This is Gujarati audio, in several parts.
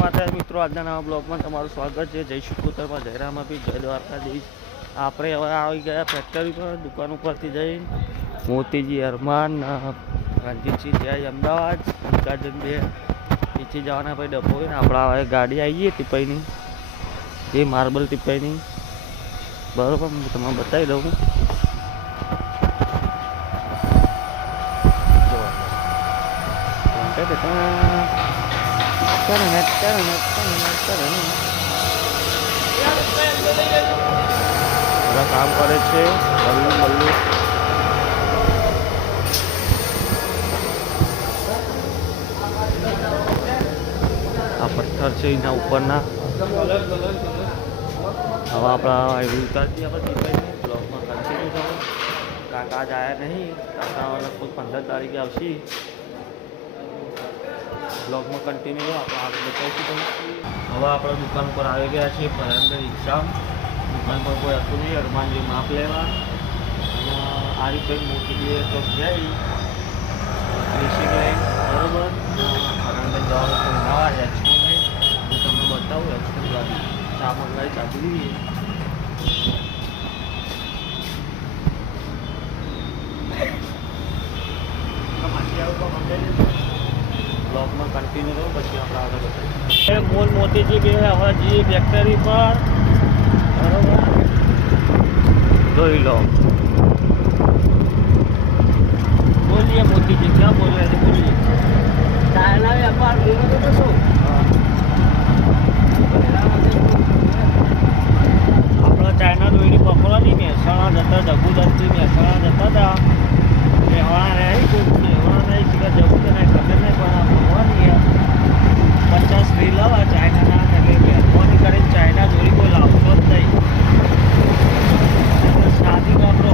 માતા મિત્રો, આજના નવા બ્લોગમાં તમારું સ્વાગત છે. જય શુક્રવારમાં જયરામાં બી જય દ્વારકાધીશ. આપણે હવે આવી ગયા ફેક્ટરી પર. દુકાન ઉપરથી જઈ મોતીજી, અરમાન, રણજીતસિંહ જાય અમદાવાદ, ગાર્ડન બે નીચે જવાના. ભાઈ ડબ્બો ને આપણા હવે ગાડી આવી ગઈ ટીપાઈની, એ માર્બલ ટીપાઈની. બરાબર, હું તમને બતાવી દઉં. બધા કામ કરે છે. બલ્લુ બલ્લુ આ પથ્થર છે એના ઉપરના. હવે આપણા ઉતારથી આપણે બ્લોકમાં કન્ટિન્યુ થવું. કાકા આજ આવ્યા નહીં. કાકા લગભગ 15 તારીખે આવશે. બ્લોગમાં કન્ટિન્યુ આપણે આગળ બતાવીશું તમે. હવે આપણે દુકાન પર આવી ગયા છીએ. અંદર એક્ઝામ દુકાન પર કોઈ હતું નહીં. હનુમાનજી માપ લેવા અને આ રીતે મોટી તો જાય રિસિંગ લઈને. બરાબર, હરણભાઈ જવાનું કોઈ નવા એક્સપો નહીં. હું તમને બતાવું. એક્સપો ગાડી ચા મંગાવી ચાપી દીધી. બ્લોગમાં કન્ટિન્યુ રહો, પછી આપણે આગળ બતાવીએ. મોલ મોતીજી બે હવે જઈએ ફેક્ટરી પર. બરોબર, જોઈ લો. બોલીએ મોતીજી, ક્યાં બોલે છે? બોલીએ ચાઇના વેપાર બોલો તો શું? આપણે ચાઇના દોડી પકડવાની. મહેસાણા જતા જગુદરથી મહેસાણા જતા હતા. મહેવાણા રહી કોઈ મહેવાણા નહીં શીખા જવું તો નહીં ખબર નહીં. પણ આ ભગવાની 50 ફ્રી લાવવા ચાઇનાના. એટલે મહેરબાની કરીને ચાઇના દોરી કોઈ લાવશો જ નહીં. શાદી વાપરો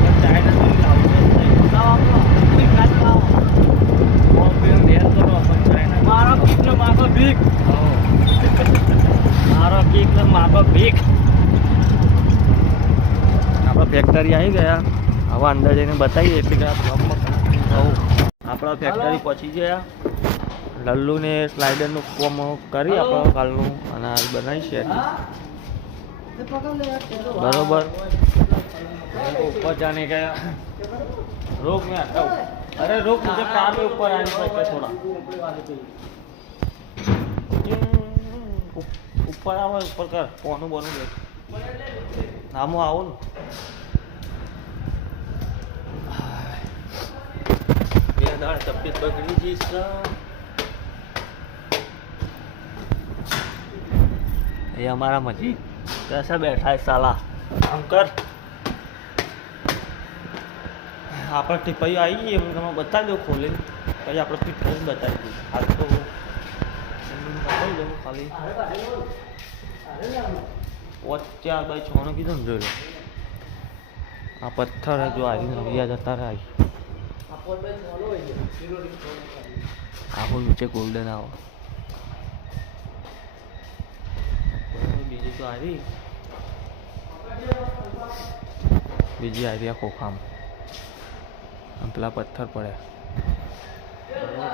પણ ચાઇના દોરી લાવશો જ નહીં. વાપરો ધ્યાન કરો. પણ ચાઇના મારો કેકનો માગો ભીખ. મારો કેકનો માગો ભીખ. આપણે ફેક્ટરી આવી ગયા. હવે અંદર જઈને બતાવીએ. એટલે કે આપણા ફેક્ટરી પહોંચી ગયા. લલ્લુને સ્લાઇડરનું કોમ કરી આપણે કાલનું અને આ બનાવી છે. બરોબર, ऊपर जाने का रोक में आता हूँ. अरे रोक, मुझे कार में ऊपर आने पड़ता थोड़ा. ऊपर आओ, ऊपर कर फोन बोलूँ दे नामो आओ न. तबियत बगड़ी जी सर. ये हमारा मजीद कैसा बैठा है साला. अंकर આપણે ટીપાઈ આવી ગઈ. હું તમે બતાવી દઉં ખોલીને. પછી આપણે ફિટ કરીને બતાવી દઉં. હાલ તો બતાવી દઉં ખાલી. 4x6 કીધું ને. જોઈ લો આ પથ્થર જો આવીને રવિયા જતા રહે. આખું નીચે ગોલ્ડન આવો. બીજી તો આવી. બીજી આવી આ ખોખામાં. પેલા પથ્થર પડ્યા.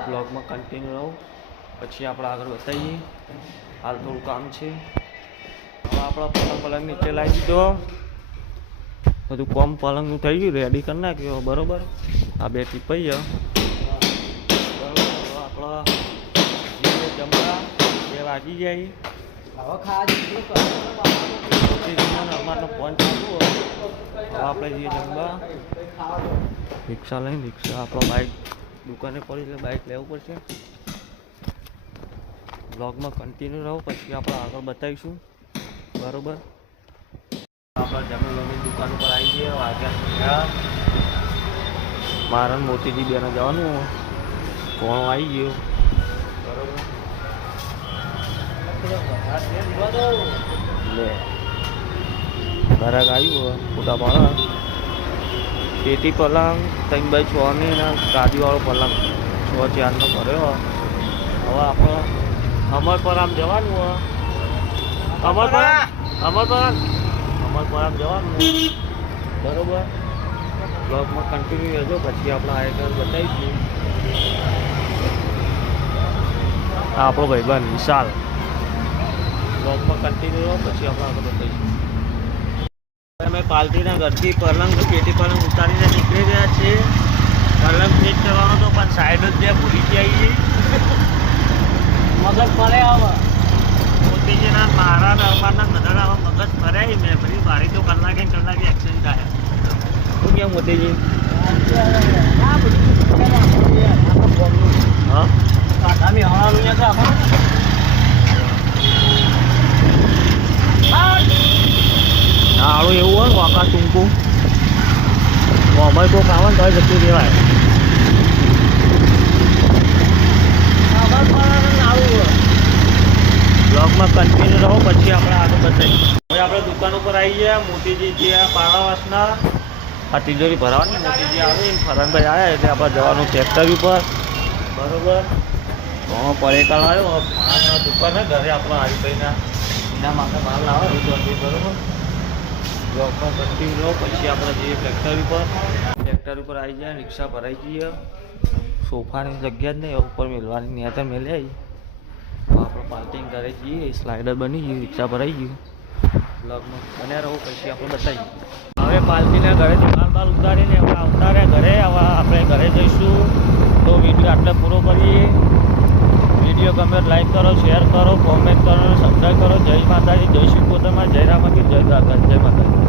બ્લોગમાં કન્ટિન્યુ રહો, પછી આપણે આગળ બતાવીએ. હાલ થોડું કામ છે. હવે આપણા પલંગ નીચે લાવી દીધો. બધું કોમ પલંગનું થઈ ગયું, રેડી કરી નાખ્યો. બરોબર, આ બે ટીપાઈ બરોબર. આપણા જમવા 2 વાગી જાય. હવે ખાવા અમારનો ફોન ચાલુ હોય. હવે આપણે જઈએ જમવા. રિક્ષા લઈને આપણો બાઇક દુકાને પડી એટલે બાઇક લેવું પડશે. બ્લોગમાં કન્ટિન્યુ રહો, પછી આપણે આગળ બતાવીશું. બરાબર, આપણા જમીનની દુકાન ઉપર આવી ગયા. વાગ્યા મારા મોતીજી બેને જવાનું. કોણ આવી ગયો. બરાબર, લે ઘરાક આવ્યું. મોટા પાડા પેટી પલંગ 3x6 ની ગાદીવાળો પલંગ 6-4નો કર્યો. હવે આપણે અમરપરામ જવાનું હોય. અમરપરામ જવાનું. બરોબર, બ્લોગમાં કન્ટિન્યુ રહેજો, પછી આપણે આયોજન બતાવીશું. આપણો ભાઈબંધ વિશાલ. બ્લોગમાં કન્ટિન્યુ રહો, પછી આપણે આગળ બતાવીશું. અમે પાલટીના ઘરથી પલંગ પેટી પલંગ ઉતારીને નીકળી ગયા છીએ. પલંગ ફિટ કરવાનો તો પણ સાઈડ જ બે ભૂલી જઈએ. મગજ ફરે આવે મોતીજીના મારા અરમાનના બધાના મગજ ફરે. મેમરી મારી તો કલાકે એક્સચેન્જ થાય. શું કેમ મોતીજી? હા આગામી હવાનું હાળું એવું હોય વાંકા ટૂંકું મોબાઈલ કોક આવે ને તો જતું રહેવાય. બ્લોગમાં કન્ટિન્યુ રહો, પછી આપણે આગળ બતાવીએ. હવે આપણે દુકાન ઉપર આવી ગયા. મોતીજી જે આ પાડાવાસના આ તિજોરી ભરવાની મોતીજી આવે ફરનભાઈ આવ્યા એટલે આપણે જવાનું ફેક્ટરી ઉપર. બરોબર પડેકાળ આવ્યો મારા દુકાન છે ઘરે આપણે હરીભાઈના એના માટે માલ આવે દુકાનથી. બરોબર બ્લોગમાં કન્ટિન્યુ રહો, પછી આપણે જઈએ ફેક્ટરી પર. ફેક્ટરી પર આવી જાય, રિક્ષા ભરાઈ જઈએ. સોફાની જગ્યા જ નહીં ઉપર મેળવાની ત્યાં તો મેળે આવી. આપણે પાર્કિંગ કરે જઈએ, સ્લાઇડર બની ગયું, રિક્ષા ભરાઈ ગયું. બ્લોગમાં બન્યા રહો, પછી આપણે બતાવીએ. હવે પાલતીના ઘરેથી માલ ઉતારીને હવે આવતા રહ્યા ઘરે. હવે આપણે ઘરે જઈશું. તો વિડીયો આટલે પૂરો કરીએ. વિડીયો ગમે લાઈક કરો, શેર કરો, કોમેન્ટ કરો, સબસ્ક્રાઈબ કરો. જય માતાજી, જય શ્રી પોતામાં, જય રામાજી, જય દ્વારકા, જય માતાજી.